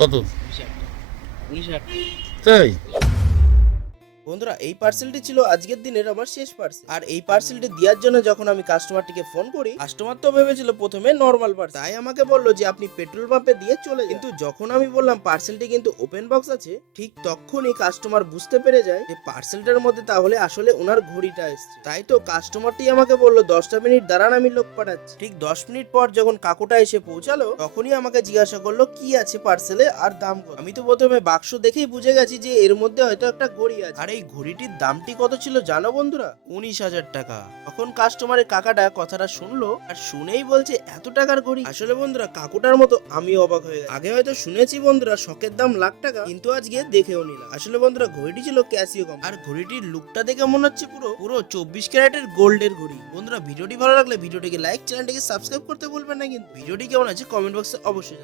কত? 19,000 তাই? বন্ধুরা, এই পার্সেলটি ছিল আজকের দিনের আমার শেষ পার্সেল। আর এই পার্সেলটি দেওয়ার জন্য যখন আমি কাস্টমারটিকে ফোন করি, কাস্টমার তো ভেবেছিল প্রথমে নর্মাল পার্সেল, তাই আমাকে বললো যে আপনি পেট্রোল পাম্পে দিয়ে চলে যান। কিন্তু যখন আমি বললাম পার্সেলটি কিন্তু ওপেন বক্স আছে, ঠিক তখনই কাস্টমার বুঝতে পেরে যায় যে পার্সেলটার মধ্যে তাহলে আসলে ওনার ঘড়িটা এসছে। তাই তো কাস্টমারটি আমাকে বললো 10টা মিনিট দাঁড়ান, আমি লোক পাঠাচ্ছি। ঠিক 10 মিনিট পর যখন কাকুটা এসে পৌঁছালো, তখনই আমাকে জিজ্ঞাসা করলো কি আছে পার্সেলে আর দাম কত। আমি তো প্রথমে বাক্স দেখেই বুঝে গেছি যে এর মধ্যে হয়তো একটা ঘড়ি আছে। আর এই ঘড়িটির দামটি কত ছিল জানো বন্ধুরা? 19,000 টাকা। তখন কাস্টমারের কাকাটা কথাটা শুনলো আর শুনেই বলছে এত টাকার ঘড়ি। আসলে বন্ধুরা, কাকুটার মতো আমি অবাক হয়ে গেছি। আগে হয়তো শুনেছি বন্ধুরা শখের দাম লাখ টাকা, কিন্তু আজকে দেখেও নিলাম। আসলে বন্ধুরা, ঘড়িটি ছিল ক্যাসিও কোম্পানি। আর ঘড়িটির লুকটা দেখে মনে হচ্ছে পুরো পুরো 24 ক্যারেটের গোল্ডের ঘড়ি। বন্ধুরা, ভিডিওটি ভালো লাগলে ভিডিওটিকে লাইক, চ্যানেলটিকে সাবস্ক্রাইব করতে ভুলবেন না। কিন্তু ভিডিওটি কেমন আছে কমেন্ট বক্সে অবশ্যই জানাবেন।